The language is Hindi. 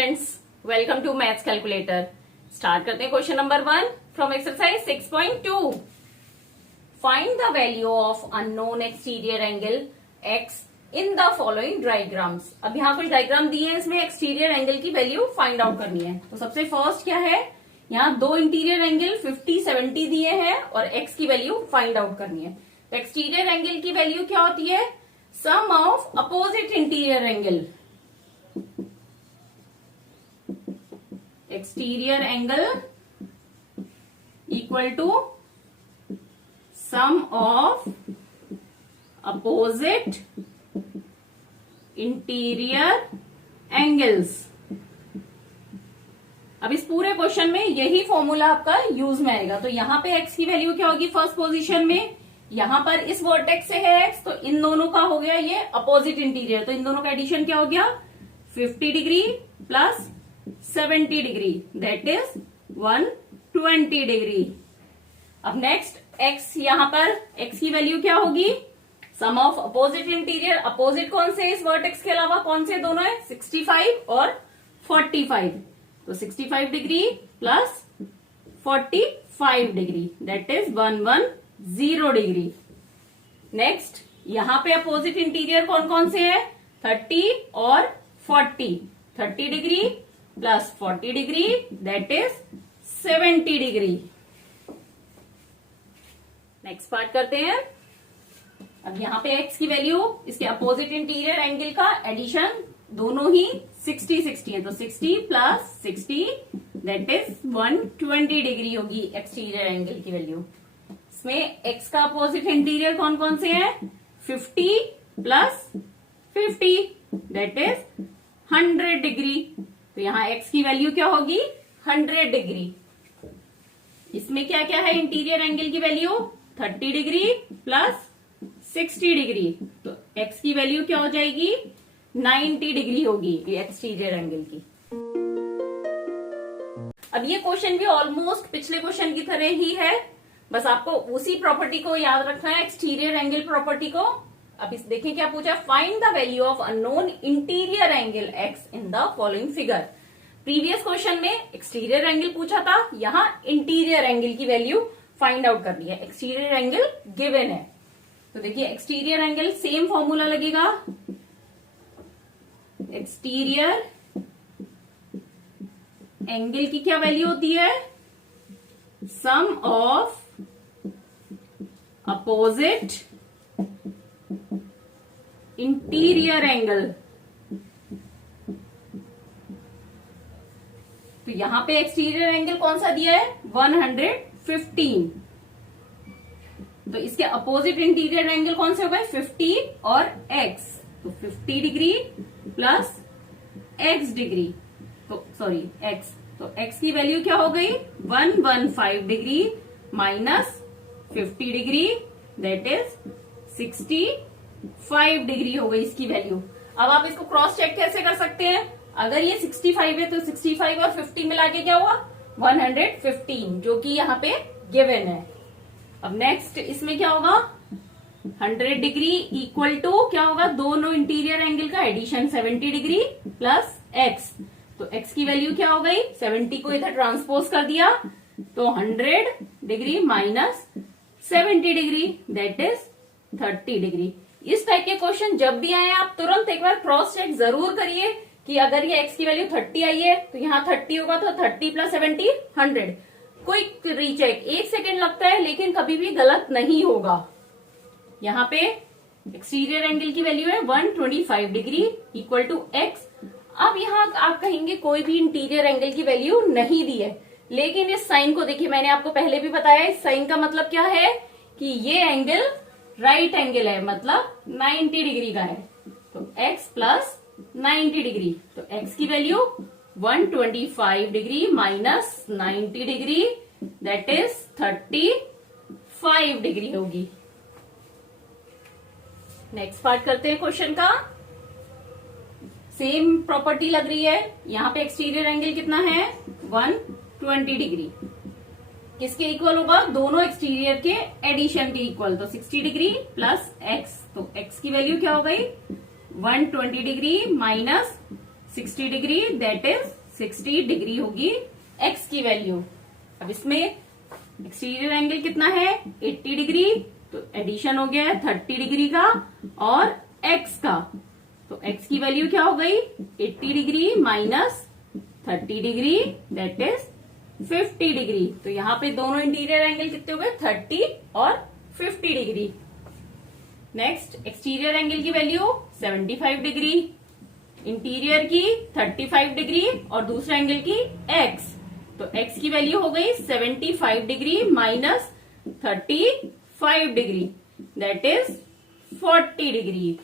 Students, welcome to maths calculator. Start करते हैं question number 1 from exercise 6.2। Find the value of unknown exterior angle x in the following diagrams. अब यहाँ कुछ डायग्राम दिए हैं, इसमें एक्सटीरियर एंगल की वैल्यू फाइंड आउट करनी है। तो सबसे फर्स्ट क्या है, यहाँ दो इंटीरियर एंगल 50, 70 दिए हैं और एक्स की वैल्यू फाइंड आउट करनी है। तो एक्सटीरियर एंगल की वैल्यू क्या होती है? Sum of opposite interior angle. Exterior angle equal to sum of opposite interior angles. अब इस पूरे क्वेश्चन में यही फॉर्मूला आपका यूज में आएगा। तो यहां पे एक्स की वैल्यू क्या होगी फर्स्ट पोजीशन में, यहां पर इस वर्टेक्स से है एक्स, तो इन दोनों का हो गया ये अपोजिट इंटीरियर, तो इन दोनों का एडिशन क्या हो गया 50 degree plus 70 degree, that is 120 degree. अब नेक्स्ट एक्स, यहां पर एक्स की वैल्यू क्या होगी, सम ऑफ अपोजिट इंटीरियर। अपोजिट कौन से इस वर्टेक्स के अलावा कौन से दोनों है, 65 और 45। तो 65 degree plus 45 degree, that is 110 degree. Next यहां पे अपोजिट इंटीरियर कौन कौन से है, 30 और 40। 30 degree plus 40 degree, that is 70 degree. Next part करते हैं। अब यहां पे एक्स की वैल्यू, इसके अपोजिट इंटीरियर एंगल का एडिशन दोनों ही 60 60 है, तो 60 प्लस 60 दैट इज 120 डिग्री होगी एक्सटीरियर एंगल की वैल्यू। इसमें एक्स का अपोजिट इंटीरियर कौन कौन से है, 50 प्लस 50 दैट इज 100 डिग्री। तो यहां एक्स की वैल्यू क्या होगी 100 डिग्री। इसमें क्या क्या है इंटीरियर एंगल की वैल्यू, 30 डिग्री प्लस 60 डिग्री, तो एक्स की वैल्यू क्या हो जाएगी 90 डिग्री होगी एक्सटीरियर एंगल की। अब ये क्वेश्चन भी ऑलमोस्ट पिछले क्वेश्चन की तरह ही है, बस आपको उसी प्रॉपर्टी को याद रखना है, एक्सटीरियर एंगल प्रॉपर्टी को। अब इस देखें क्या पूछा, find the value of unknown interior angle x in the following figure. Previous question में एक्सटीरियर एंगल पूछा था, यहां इंटीरियर एंगल की वैल्यू फाइंड आउट करनी है। एक्सटीरियर एंगल गिवन है, तो देखिए एक्सटीरियर एंगल सेम फॉर्मूला लगेगा। एक्सटीरियर एंगल की क्या वैल्यू होती है, sum of opposite interior angle. तो यहां पे एक्सटीरियर एंगल कौन सा दिया है 115, तो इसके अपोजिट इंटीरियर एंगल कौन से हो गए 50 और x, तो 50 डिग्री प्लस x डिग्री, तो सॉरी x, तो x की वैल्यू क्या हो गई 115 degree minus 50 degree, that is 65 degree हो गई इसकी वैल्यू। अब आप इसको क्रॉस चेक कैसे कर सकते हैं, अगर ये 65 है तो 65 और 50 मिला के क्या हुआ 115, जो कि यहाँ पे गिवन है। अब नेक्स्ट इसमें क्या होगा 100 डिग्री इक्वल टू क्या होगा, दोनों इंटीरियर एंगल का एडिशन 70 डिग्री प्लस x, तो x की वैल्यू क्या हो गई 70 को इधर ट्रांसपोज कर दिया, तो 100 degree minus 70 degree that is 30 degree. इस टाइप के क्वेश्चन जब भी आए आप तुरंत एक बार क्रॉस चेक जरूर करिए कि अगर ये x की वैल्यू 30 आई है तो यहाँ 30 होगा, तो 30 प्लस 70 100। क्विक रीचेक, 1 सेकेंड लगता है लेकिन कभी भी गलत नहीं होगा। यहाँ पे एक्सटीरियर एंगल की वैल्यू है 125 डिग्री इक्वल टू x। अब यहाँ आप कहेंगे कोई भी इंटीरियर एंगल की वैल्यू नहीं दी है, लेकिन इस साइन को देखिए, मैंने आपको पहले भी बताया इस साइन का मतलब क्या है कि ये एंगल राइट एंगल है, मतलब 90 डिग्री का है, तो x प्लस 90 डिग्री, तो x की value 125 degree minus 90 degree that is 35 degree होगी। नेक्स्ट पार्ट करते हैं क्वेश्चन का। सेम प्रॉपर्टी लग रही है, यहाँ पे एक्सटीरियर एंगल कितना है 120 डिग्री, किसके इक्वल होगा, दोनों एक्सटीरियर के एडिशन के इक्वल, तो 60 डिग्री प्लस x, तो x की वैल्यू क्या हो गई 120 degree minus 60 degree, that is 60 degree होगी एक्स की वैल्यू। अब इसमें एक्सटीरियर एंगल कितना है 80 डिग्री, तो एडिशन हो गया है 30 डिग्री का और एक्स का। तो एक्स की वैल्यू क्या हो गई 80 degree minus 30 degree, that is 50 degree. तो यहाँ पे दोनों इंटीरियर एंगल कितने हो गए 30 और 50 डिग्री। नेक्स्ट एक्सटीरियर एंगल की वैल्यू 75 डिग्री, इंटीरियर की 35 डिग्री और दूसरे एंगल की एक्स। तो एक्स की वैल्यू हो गई 75 degree minus 35 degree, that is 40 degree.